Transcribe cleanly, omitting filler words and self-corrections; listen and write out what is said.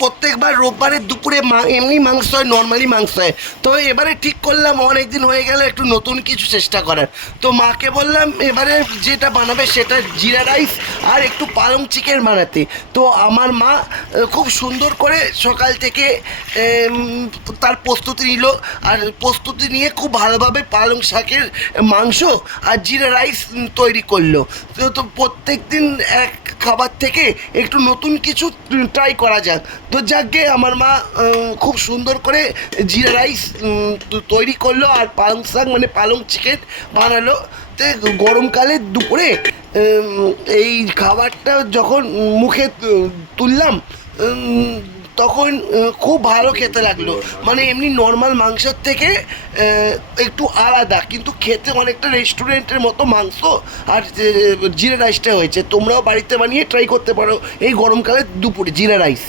প্রত্যেকবার রোববারের দুপুরে এমনি মাংস হয়, নর্মালি মাংস হয়। তো এবারে ঠিক করলাম অনেক দিন হয়ে গেলে একটু নতুন কিছু চেষ্টা করার। তো মাকে বললাম এবারে যেটা বানাবে সেটা জিরা রাইস আর একটু পালং চিকেন বানাতে। তো আমার মা খুব সুন্দর করে সকাল থেকে তার প্রস্তুতি নিল, আর প্রস্তুতি নিয়ে খুব ভালোভাবে পালং শাকের মাংস আর জিরা রাইস তৈরি করলো। তো প্রত্যেক দিন এক খাবার থেকে একটু নতুন কিছু ট্রাই করা যাক। তো যাকে আমার মা খুব সুন্দর করে জিরা রাইস তৈরি করলো আর পালং শাক মানে পালং চিকেন বানালো। তো গরমকালের দুপুরে এই খাবারটা যখন মুখে তুললাম তখন খুব ভালো খেতে লাগলো। মানে এমনি নর্মাল মাংসের থেকে একটু আলাদা, কিন্তু খেতে অনেকটা রেস্টুরেন্টের মতো মাংস আর জিরা রাইসটা হয়েছে। তোমরাও বাড়িতে বানিয়ে ট্রাই করতে পারো এই গরমকালের দুপুরে জিরা রাইস।